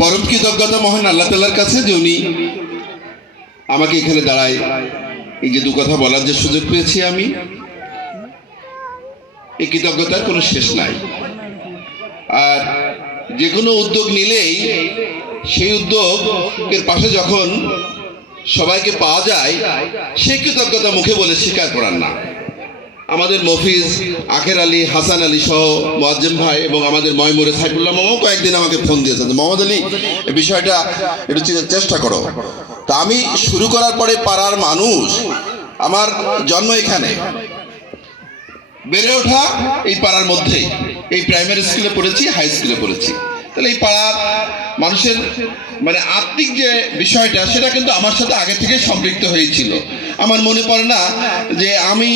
পরম কৃতজ্ঞতা মহান আল্লাহ তালার কাছে যে উনি আমাকে এখানে দাঁড়ায়। এই যে দু কথা বলার যে সুযোগ পেয়েছি আমি, এই কৃতজ্ঞতার কোনো শেষ নাই। আর যে কোনো উদ্যোগ নিলেই সেই উদ্যোগের পাশে যখন সবাইকে পাওয়া যায় সেই কৃতজ্ঞতা মুখে বলে স্বীকার করার না। আমাদের মফিজ, আখের আলী, হাসান আলী সহ মোয়াজ্জেম ভাই এবং আমাদের ময়মুরে সাইফুল্লাহ মামাও কয়েকদিন আমাকে ফোন দিয়েছেন। মোহাম্মদ আলী বিষয়টা একটু চেষ্টা করো। তা আমি শুরু করার পরে পাড়ার মানুষ আমার জন্ম এখানে। বেড়ে ওঠা এই পাড়ার মধ্যেই। এই প্রাইমারি স্কুলে পড়েছি হাই স্কুলে পড়েছি। তাহলে এই পাড়ার মানুষের মানে আত্মিক যে বিষয়টা, সেটা কিন্তু আমার সাথে আগে থেকে সম্পৃক্ত হয়েছিল। আমার মনে পড়ে না যে আমি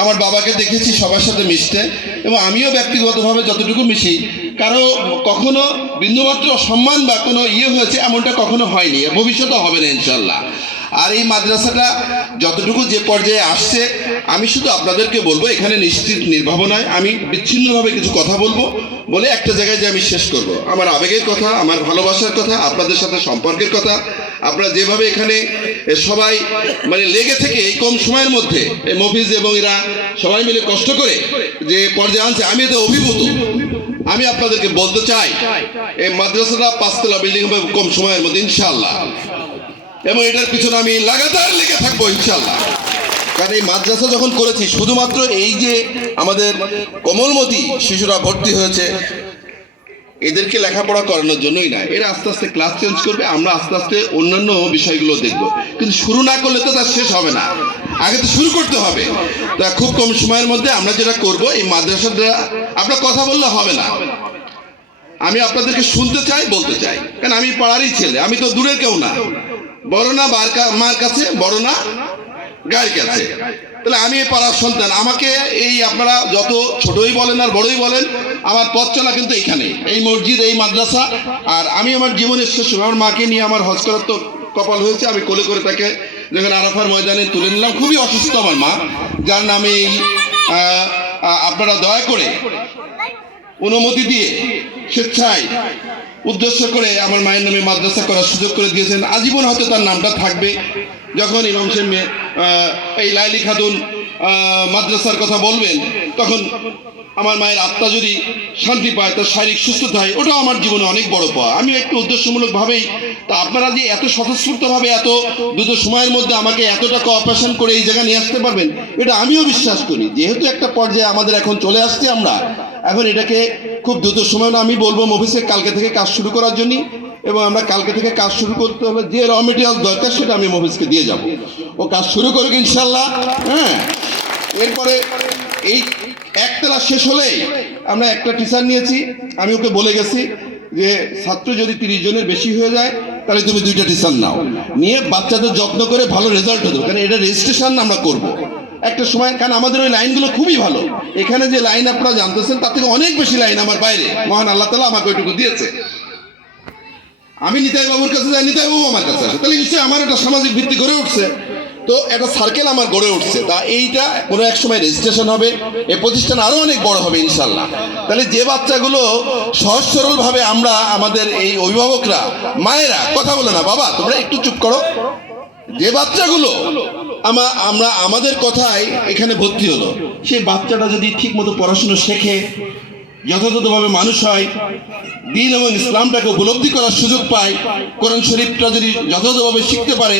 আমার বাবাকে দেখেছি সবার সাথে মিশতে এবং আমিও ব্যক্তিগতভাবে যতটুকু মিশি, কারও কখনো বিন্দুমাত্র সম্মান বা কোনো ইয়ে হয়েছে এমনটা কখনো হয়নি। ভবিষ্যতে হবে না ইনশাল্লাহ আর এই মাদ্রাসাটা যতটুকু যে পর্যায়ে আসছে, আমি শুধু আপনাদেরকে বলব, এখানে নিশ্চিত নির্ভাবনায় আমি বিচ্ছিন্নভাবে কিছু কথা বলব বলে একটা জায়গায় যে আমি শেষ করব। আমার আবেগের কথা, আমার ভালোবাসার কথা, আপনাদের সাথে সম্পর্কের কথা, আপনারা যেভাবে এখানে সবাই মানে লেগে থেকে এই কম সময়ের মধ্যে এই মফিজ এবং এরা সবাই মিলে কষ্ট করে যে পর্যায়ে আনছে, আমি এতে অভিভূত। আমি আপনাদেরকে বলতে চাই এই মাদ্রাসাটা পাঁচতলা বিল্ডিং হবে কম সময়ের মধ্যে, ইনশাআল্লাহ। এবং এটার পিছনে আমি লাগাতার লেগে থাকব ইনশাল্লাহ কারণ এই মাদ্রাসা যখন করেছি, শুধুমাত্র এই যে আমাদের কোমলমতি শিশুরা ভর্তি হয়েছে, এদেরকে লেখাপড়া করানোর জন্যই না। এরা আস্তে আস্তে ক্লাস চেঞ্জ করবে, আমরা আস্তে আস্তে অন্যান্য বিষয়গুলো দেখব। কিন্তু শুরু না করলে তো তার শেষ হবে না। আগে তো শুরু করতে হবে। তা খুব কম সময়ের মধ্যে আমরা যেটা করব, এই মাদ্রাসাটা আপনার কথা বললে হবে না। আমি আপনাদেরকে শুনতে চাই, বলতে চাই। কারণ আমি পাড়ারই ছেলে, আমি তো দূরের কেউ না। বড় না মার কাছে, বড় না গায়ের কাছে। তাহলে আমি এই পাড়ার সন্তান। আমাকে এই আপনারা যত ছোটই বলেন আর বড়ই বলেন, আমার পথ চলা কিন্তু এইখানে এই মসজিদ, এই মাদ্রাসা, আর আমি আমার জীবনের শেষ আমার মাকে নিয়ে আমার হজ করার তো কপাল হয়েছে। আমি কোলে করে তাকে যখন আরাফার ময়দানে তুলে নিলাম, খুবই অসুস্থ আমার মা, যার নামে এই আপনারা দয়া করে অনুমতি দিয়ে স্বেচ্ছায় উদ্দেশ্য করে আমার মায়ের নামে মাদ্রাসা করার সুযোগ করে দিয়েছেন। আজীবন হয়তো তার নামটা থাকবে। যখন ইমাম সাহেব এই লাইলি খাতুন মাদ্রাসার কথা বলবেন, তখন আমার মায়ের আত্মা যদি শান্তি পায়, তার শারীরিক সুস্থতা হয়, ওটাও আমার জীবনে অনেক বড় পাওয়া। আমি একটু উদ্দেশ্যমূলকভাবেই তা আপনারা যে এত স্বতঃস্ফূর্তভাবে এত দ্রুত সময়ের মধ্যে আমাকে এতটা কোঅপারেশন করে এই জায়গায় নিয়ে আসতে পারবেন, এটা আমিও বিশ্বাস করি। যেহেতু একটা পর্যায়ে আমাদের এখন চলে আসছে আমরা, এখন এটাকে খুব দ্রুত সময় আমি বলব অফিসে কালকে থেকে কাজ শুরু করার জন্য এবং আমরা কালকে থেকে কাজ শুরু করতে হলে যে র মেটেরিয়াল দরকার সেটা আমি মফিসকে দিয়ে যাব। ও কাজ শুরু করুক ইনশাল্লাহ হ্যাঁ। এরপরে এই একতলা শেষ হলেই আমরা একটা টিচার নিয়েছি, আমি ওকে বলে গেছি যে, ছাত্র যদি তিরিশ জনের বেশি হয়ে যায়, তাহলে তুমি দুইটা টিচার নাও। নিয়ে বাচ্চাদের যত্ন করে ভালো রেজাল্ট দেবো কারণ এটা রেজিস্ট্রেশন আমরা করব। একটা সময় কারণ আমাদের ওই লাইনগুলো খুবই ভালো। এখানে যে লাইন আপনারা জানতেছেন, তার থেকে অনেক বেশি লাইন আমার বাইরে। মহান আল্লাহ তালা আমাকে ওইটুকু দিয়েছে। আমি নিতাই বাবুর কাছে যাই নিতাই বাবু আমার কাছে আসে। তাহলে নিশ্চয়ই আমার একটা সামাজিক ভিত্তি গড়ে উঠছে। তো একটা সার্কেল আমার গড়ে উঠছে। তা এইটা কোনো এক সময় রেজিস্ট্রেশন হবে, এ প্রতিষ্ঠান আরও অনেক বড় হবে ইনশাল্লাহ তাহলে যে বাচ্চাগুলো সহজ সরলভাবে আমরা আমাদের এই অভিভাবকরা, মায়েরা, কথা বলে না, বাবা, তোমরা একটু চুপ করো। যে বাচ্চাগুলো আমা, আমরা আমাদের কথায় এখানে ভর্তি হলো। সেই বাচ্চাটা যদি ঠিক মতো পড়াশুনো শেখে, যথাযথভাবে মানুষ হয়, দিন এবং ইসলামটাকে উপলব্ধি করার সুযোগ পায়, কোরআন শরীফটা যদি যথাযথভাবে শিখতে পারে,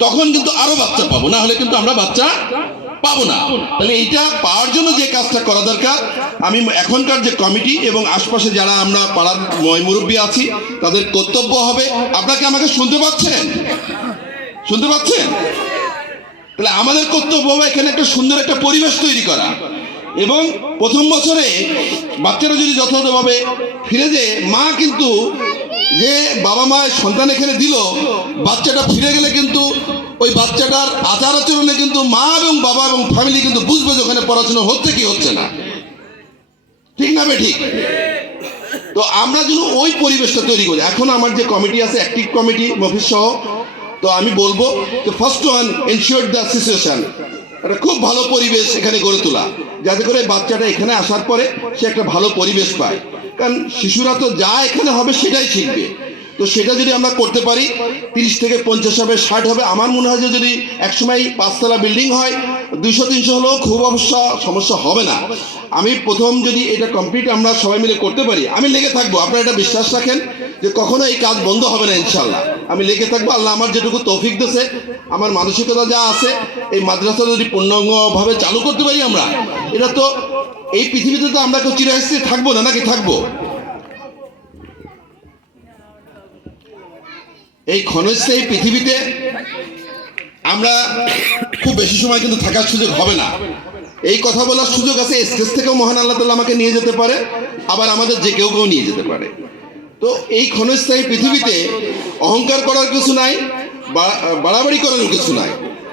তখন কিন্তু আরও বাচ্চা পাবো। না হলে কিন্তু আমরা বাচ্চা পাবো না। তাহলে এইটা পাওয়ার জন্য যে কাজটা করা দরকার, আমি এখনকার যে কমিটি এবং আশপাশে যারা আমরা পাড়ার ময় মুরব্বী আছি, তাদের কর্তব্য হবে। আপনাকে আমাকে শুনতে পাচ্ছেন? শুনতে পাচ্ছেন? তাহলে আমাদের কর্তব্য এখানে একটা সুন্দর একটা পরিবেশ তৈরি করা। এবং প্রথম বছরে বাচ্চারা যদি যথাযথভাবে ফিরে যে মা কিন্তু যে বাবা মা সন্তান এখানে দিল, বাচ্চাটা ফিরে গেলে কিন্তু ওই বাচ্চাটার আচার আচরণে কিন্তু মা এবং বাবা এবং ফ্যামিলি কিন্তু বুঝবে যে ওখানে পড়াশোনা হচ্ছে কি হচ্ছে না। ঠিক না ঠিক? তো আমরা যেন ওই পরিবেশটা তৈরি করি। এখন আমার যে কমিটি আছে অ্যাক্টিভ কমিটি মফিস সহ তো আমি বলব যে first one ensure the situation একটা খুব ভালো পরিবেশ এখানে গড়ে তোলা। যাতে করে বাচ্চাটা এখানে আসার পরে সে একটা ভালো পরিবেশ পায়। কারণ শিশুরা তো যা এখানে হবে সেটাই শিখবে। তো সেটা যদি আমরা করতে পারি, তিরিশ থেকে পঞ্চাশ হবে, ষাট হবে, আমার মনে হয় যে যদি একসময় পাঁচতলা বিল্ডিং হয়, দুইশো, তিনশো হলেও খুব অবশ্য সমস্যা হবে না। আমি প্রথম যদি এটা কমপ্লিট আমরা সবাই মিলে করতে পারি, আমি লেগে থাকব। আপনারা এটা বিশ্বাস রাখেন যে কখনো এই কাজ বন্ধ হবে না ইনশাল্লাহ আমি লেগে থাকব, আল্লাহ আমার যেটুকু তৌফিক দিয়েছে, আমার মানসিকতা যা আছে, এই মাদ্রাসা যদি পূর্ণাঙ্গভাবে চালু করতে পারি আমরা, এটা তো এই পৃথিবীতে তো আমরা কেউ চিরস্থায়ী থাকব না, নাকি থাকব? এই ক্ষণস্থায়ী পৃথিবীতে আমরা খুব বেশি সময় কিন্তু থাকার সুযোগ হবে না। এই কথা বলার সুযোগ আছে, স্টেজ থেকেও মহান আল্লাহ তালা আমাকে নিয়ে যেতে পারে, আবার আমাদের যে কেউ কেউ নিয়ে যেতে পারে। তো এই ক্ষণস্থায়ী পৃথিবীতে অহংকার করার কিছু নাই বাড়াবাড়ি করার কিছু নাই।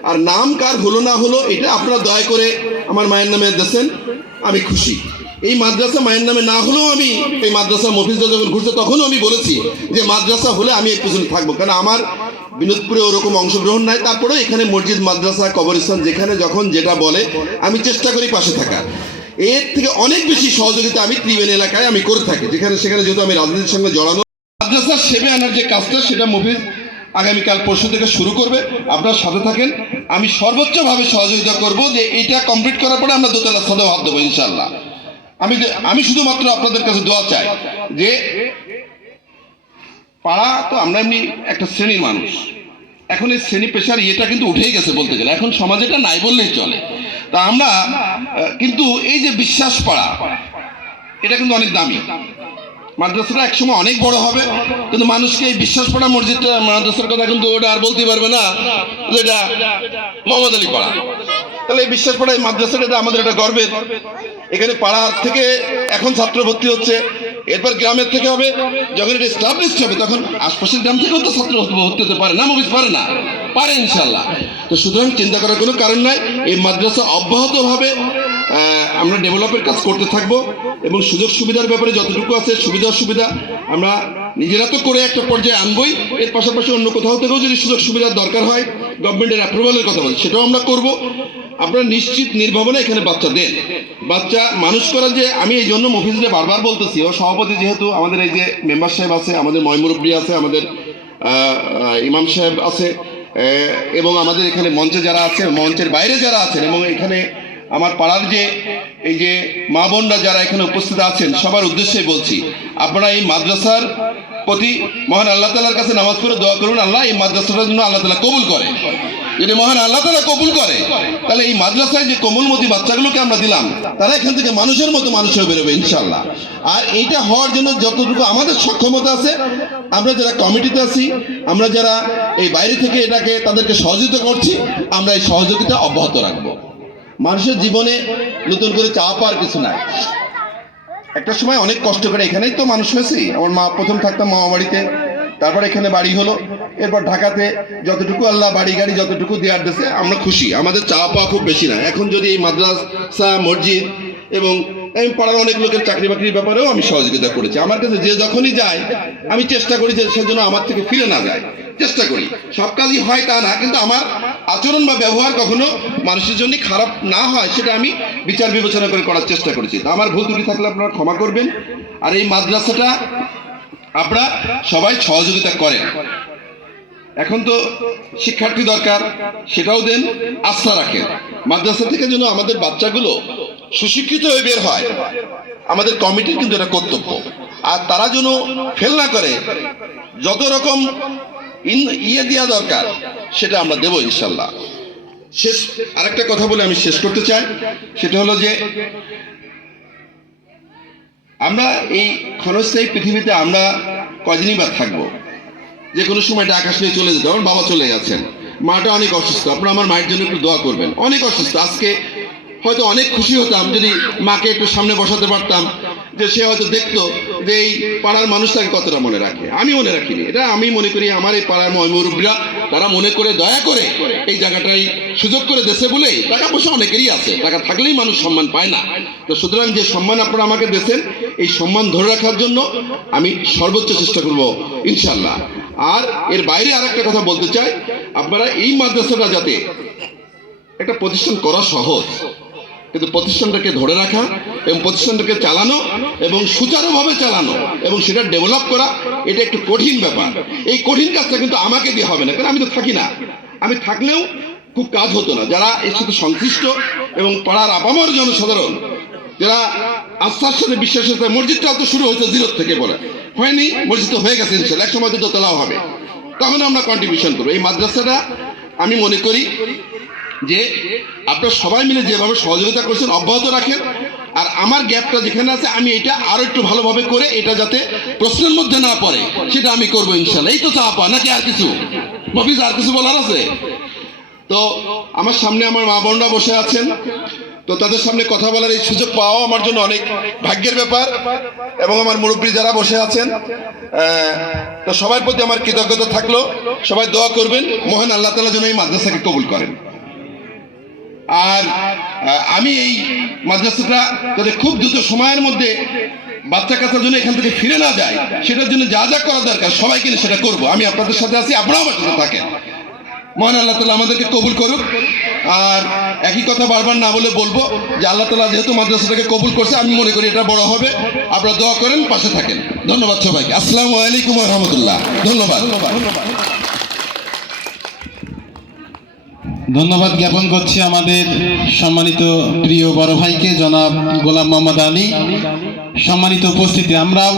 আর নাম কার হলো না হলো, এটা আপনারা দয়া করে আমার মায়ের নামে দেন আমি খুশি। এই মাদ্রাসা মায়ের নামে না হলেও আমি এই মাদ্রাসা মফিজদা যখন ঘুরছে, তখনও আমি বলেছি যে মাদ্রাসা হলে আমি এর পিছনে থাকব। কারণ আমার বিনোদপুরে ওরকম অংশগ্রহণ নাই, তারপরেও এখানে মসজিদ, মাদ্রাসা, কবরস্থান, যেখানে যখন যেটা বলে, আমি চেষ্টা করি পাশে থাকার। এর থেকে অনেক বেশি সহযোগিতা আমি ত্রিবেণী এলাকায় আমি করে থাকি, যেখানে, সেখানে যেহেতু আমি রাজনীতির সঙ্গে জড়ানো মাদ্রাসার সেবে আনার যে কাজটা, সেটা মফিজ আগামীকাল পরশু থেকে শুরু করবে। আপনার সাথে থাকেন। আমি সর্বোচ্চভাবে সহযোগিতা করব যে এটা কমপ্লিট করার পরে আমরা দোতলার সাথে হাত দেবো ইনশাল্লাহ আমি আমি শুধুমাত্র আপনাদের কাছে দোয়া চাই যে পাড়া তো আমরা এমনি একটা শ্রেণির মানুষ। এখন এই শ্রেণি পেশার ইয়েটা কিন্তু উঠেই গেছে বলতে গেলে। এখন সমাজে এটা নাই বললেই চলে। তা আমরা কিন্তু এই যে বিশ্বাস পাড়া, এটা কিন্তু অনেক দামি। মাদ্রাসাটা একসময় অনেক বড় হবে, কিন্তু মানুষকে এই বিশ্বাস পড়া মসজিদটা, মাদ্রাসার কথা কিন্তু ওটা আর বলতে পারবে না যে এটা মোহাম্মদ আলী পাড়া। তাহলে এই বিশ্বাস পড়া এই মাদ্রাসাটা এটা আমাদের একটা গর্বের। এখানে পাড়ার থেকে এখন ছাত্র ভর্তি হচ্ছে, এরপর গ্রামের থেকে হবে, যখন এটা স্টাবলিশড হবে, তখন আশপাশের গ্রাম থেকেও তো ছাত্র ভর্তি হতে পারে না মফিজ পারে না, পারে ইনশাল্লাহ তো সুতরাং চিন্তা করার কোনো কারণ নাই, এই মাদ্রাসা অব্যাহতভাবে আমরা ডেভেলপের কাজ করতে থাকব এবং সুযোগ সুবিধার ব্যাপারে যতটুকু আছে, সুবিধা অসুবিধা, আমরা নিজেরা তো করে একটা পর্যায়ে আনবই। এর পাশাপাশি অন্য কোথাও থেকেও যদি সুযোগ সুবিধার দরকার হয় গভর্নমেন্টের অ্যাপ্রুভালের কথা বলছি, সেটাও আমরা করব। আপনারা নিশ্চিত নির্ভাবনা এখানে বাচ্চা দেন। বাচ্চা মানুষ করা যে, আমি এই জন্য মফিজে বারবার বলতেছি, ও সভাপতি যেহেতু, আমাদের এই যে মেম্বার সাহেব আছে, আমাদের ময়মুরব্বী আছে, আমাদের ইমাম সাহেব আছে এবং আমাদের এখানে মঞ্চে যারা আছেন মঞ্চের বাইরে যারা আছেন, এবং এখানে আমার পাড়ার যে, এই যে মা বোনরা যারা এখানে উপস্থিত আছেন, সবার উদ্দেশ্যে বলছি, আপনারা এই মাদ্রাসার প্রতি মহান আল্লাহ তালার কাছে নামাজ পড়ে দোয়া করুন, আল্লাহ এই মাদ্রাসাটার জন্য আল্লাহ তালা কবুল করে। যদি মহান আল্লাহ তালা কবুল করে, তাহলে এই মাদ্রাসায় যে কোমলমতি বাচ্চাগুলোকে আমরা দিলাম, তারা এখান থেকে মানুষের মতো মানুষ হয়ে বেরোবে ইনশাল্লাহ আর এইটা হওয়ার জন্য যতটুকু আমাদের সক্ষমতা আছে, আমরা যারা কমিটিতে আছি, আমরা যারা এই বাইরে থেকে এটাকে তাদেরকে সহযোগিতা করছি, আমরা এই সহযোগিতা অব্যাহত রাখব। মানুষের জীবনে নতুন করে চাওয়া পাওয়ার কিছু নাই। একটা সময় অনেক কষ্ট করে এখানেই তো মানুষ হয়েছি। আমার মা প্রথম থাকতাম মামা বাড়িতে, তারপর এখানে বাড়ি হলো। এরপর ঢাকাতে যতটুকু আল্লাহ বাড়ি গাড়ি যতটুকু দেওয়ার দেশে আমরা খুশি। আমাদের চাওয়া পাওয়া খুব বেশি না। এখন যদি এই মাদ্রাসা, মসজিদ এবং এই পাড়ার অনেক লোকের চাকরি বাকরির ব্যাপারেও আমি সহযোগিতা করেছি। আমার কাছে যে যখনই যায়, আমি চেষ্টা করি যে সেজন্য আমার থেকে ফিরে না যায়। চেষ্টা করি। সব কাজই হয় তা না, কিন্তু আমার আচরণ বা ব্যবহার কখনো মানুষের জন্য খারাপ না হয়, সেটা আমি বিচার বিবেচনা করে করার চেষ্টা করেছি। তা আমার ভুল ত্রুটি থাকলে আপনারা ক্ষমা করবেন। আর এই মাদ্রাসাটা আপনারা সবাই সহযোগিতা করেন। এখন তো শিক্ষার্থী দরকার, সেটাও দেন, আস্থা রাখেন। মাদ্রাসা থেকে যেন আমাদের বাচ্চাগুলো সুশিক্ষিত হয়ে বের হয়, আমাদের কমিটির কিন্তু এটা কর্তব্য। আর তারা যেন ফেল না করে, যত রকম ইয়ে দেওয়া দরকার, সেটা আমরা দেবো ইনশাল্লাহ। শেষ, আরেকটা কথা বলে আমি শেষ করতে চাই, সেটা হলো যে, আমরা এই ক্ষণস্থায়ী পৃথিবীতে আমরা কদিনই বা থাকব? যে কোনো সময় আকাশ নিয়ে চলে যেত আমার বাবা চলে গেছেন। মাটা অনেক অসুস্থ। আপনারা আমার মায়ের জন্য একটু দোয়া করবেন। অনেক অসুস্থ। আজকে হয়তো অনেক খুশি হতাম যদি মাকে একটু সামনে বসাতে পারতাম, যে সে হয়তো দেখতো যে এই পাড়ার মানুষ তাকে কতটা মনে রাখে? আমি মনে রাখিনি। এটা আমি মনে করি আমার এই পাড়ার ময়মুরব্বীরা তারা মনে করে, দয়া করে এই জায়গাটাই সুযোগ করে দেশে বলেই টাকা পয়সা অনেকেরই আছে। টাকা থাকলেই মানুষ সম্মান পায় না। তো সুতরাং যে সম্মান আপনারা আমাকে দেশেন এই সম্মান ধরে রাখার জন্য আমি সর্বোচ্চ চেষ্টা করব ইনশাল্লাহ আর এর বাইরে আর একটা কথা বলতে চাই, আপনারা এই মাদ্রাসাটা যাতে একটা প্রতিষ্ঠান করা সহজ, কিন্তু প্রতিষ্ঠানটাকে ধরে রাখা এবং প্রতিষ্ঠানটাকে চালানো এবং সুচারুভাবে চালানো এবং সেটা ডেভেলপ করা, এটা একটু কঠিন ব্যাপার। এই কঠিন কাজটা কিন্তু আমাকে দিয়ে হবে না, কারণ আমি তো থাকি না। আমি থাকলেও খুব কাজ হতো না। যারা এর সাথে সংশ্লিষ্ট এবং পাড়ার আপামর জনসাধারণ, যারা আস্থার সাথে বিশ্বাসের সাথে মসজিদটা তো শুরু হয়েছে জিরোর থেকে বলে। হয়নি, মসজিদ তো হয়ে গেছে ইনশাল্লাহ, এক সময় তো দোতলাও হবে। তখন আমরা কন্ট্রিবিউশন করব। এই মাদ্রাসাটা আমি মনে করি যে আপনারা সবাই মিলে যেভাবে সহযোগিতা করছেন, অব্যাহত রাখেন আর আমার গ্যাপটা যেখানে আছে, আমি এটা আরও একটু ভালোভাবে করে এটা যাতে প্রশ্নের মধ্যে না পড়ে, সেটা আমি করব ইনশাল্লাহ। এই তো চাপা নাকি আর কিছু? মফিজ, আর কিছু বলার আছে? তো আমার সামনে আমার মা বোনরা বসে আছেন। তো তাদের সামনে কথা বলার এই সুযোগ পাওয়া আমার জন্য অনেক ভাগ্যের ব্যাপার। এবং আমার মুরব্বী যারা বসে আছেন তো সবার প্রতি আমার কৃতজ্ঞতা থাকল। সবাই দোয়া করবেন। মহান আল্লাহ তালা যেন এই মাদ্রাসাকে কবুল করেন। আর আমি এই মাদ্রাসাটা যাতে খুব দ্রুত সময়ের মধ্যে বাচ্চা কাচ্চার জন্য এখান থেকে ফিরে না যায়, সেটার জন্য যা যা করা দরকার সবাইকে সেটা করব। আমি আপনাদের সাথে আছি, আপনারাও আমার সাথে থাকেন। মহান আল্লাহ তালা আমাদেরকে কবুল করুক। আর একই কথা বারবার না বলে বলব যে আল্লাহ তালা যেহেতু মাদ্রাসাটাকে কবুল করছে, আমি মনে করি এটা বড় হবে। আপনারা দোয়া করেন, পাশে থাকেন। ধন্যবাদ সবাইকে। আসসালামু আলাইকুম রহমতুল্লাহ। ধন্যবাদ ধন্যবাদ। ধন্যবাদ জ্ঞাপন করছি আমাদের সম্মানিত প্রিয় বড় ভাইকে, জনাব গোলাম মোহাম্মদ আলী। সম্মানিত উপস্থিতি, আমরাও